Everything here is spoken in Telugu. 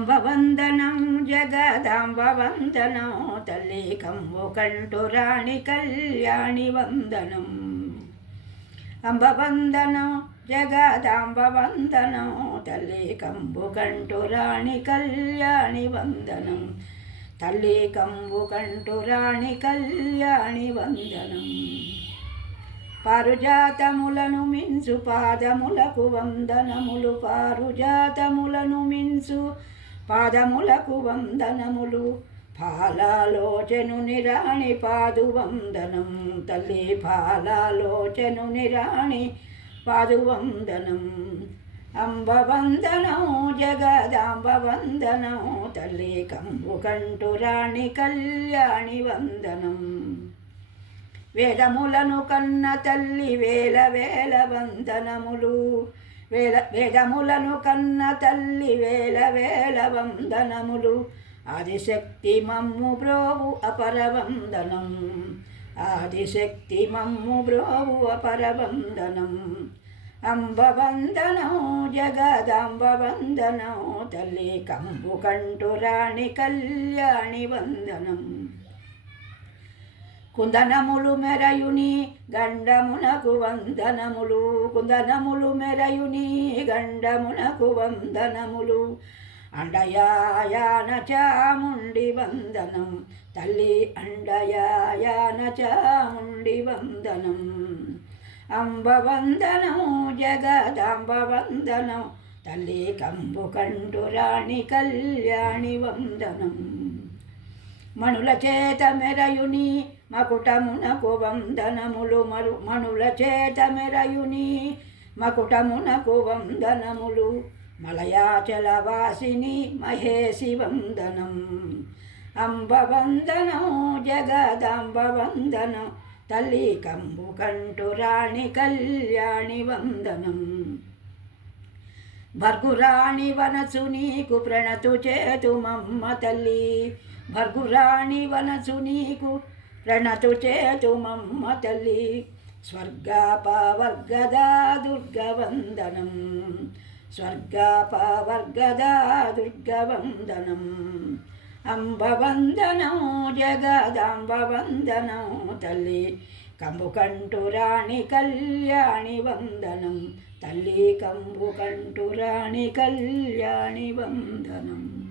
వందనం జగదాంబ వందనం తల్లి కంబు కంటు రాణి కళ్యాణి వందనం. అంబ వందనం జగదాంబ వందనం తల్లి కంబు కంటు రాణి కళ్యాణి వందనం. తల్లి కంబు కంటు రాణి కళ్యాణి వందనం. పారుజాతములను మించు పాదములకు వందనములు పారుజాతములను మించు పాదములకు వందనములు పాలాలోచను నిరాణి పాదు వందనం తల్లి పాలాలోచను నిరాణి పాదు వందనం అంబ వందనం తల్లి కంబు కంటు రాణి కళ్యాణి వందనం. వేదములను కన్న తల్లి వేల వేల వందనములు వేద వేదములను కన్న తల్లి వేల వేల వందనములు. ఆదిశక్తి మమ్ము బ్రోవు అపరవందనం ఆదిశక్తి మమ్ము బ్రోవు అపరవందనం అంబవందనం వందనం తల్లి కంబు కంటు రాణి కళ్యాణి వందనం. కుందనములు మెరయుని గండమునకు వందనములు కుందనములు మెరయుని గండమునకు వందనములు. అండయాయాన చాముండి వందనం తల్లి అండయాయాన చాముండి వందనం. అంబ వందనం జగదాంబ వందనం తల్లి కంబు కంటు రాణి కళ్యాణి వందనం. మనుల చేత మెరయుని మకుటమునకు వందనములు మరు మనుల చేత మెరయుని మకుటమునకు వందనములు మలయాచల వాసిని వందనం అంబవందనం జగదంబవందనం తల్లి కంబు కంటు రాణి కళ్యాణి వందనం. భర్గురాణి వనసు నీకు ప్రణతు చేతు మమ్మ తల్లి భగురాణి వనసు నీకు ప్రణతు చేతు మమ్మ తల్లి స్వర్గాపవర్గదా దుర్గవందనం. స్వర్గాపవర్గదా దుర్గవందనం. అంబవందనం జగదాంబవందనం తల్లి కంబు కళ్యాణి వందనం. తల్లి కంబు కళ్యాణి వందనం.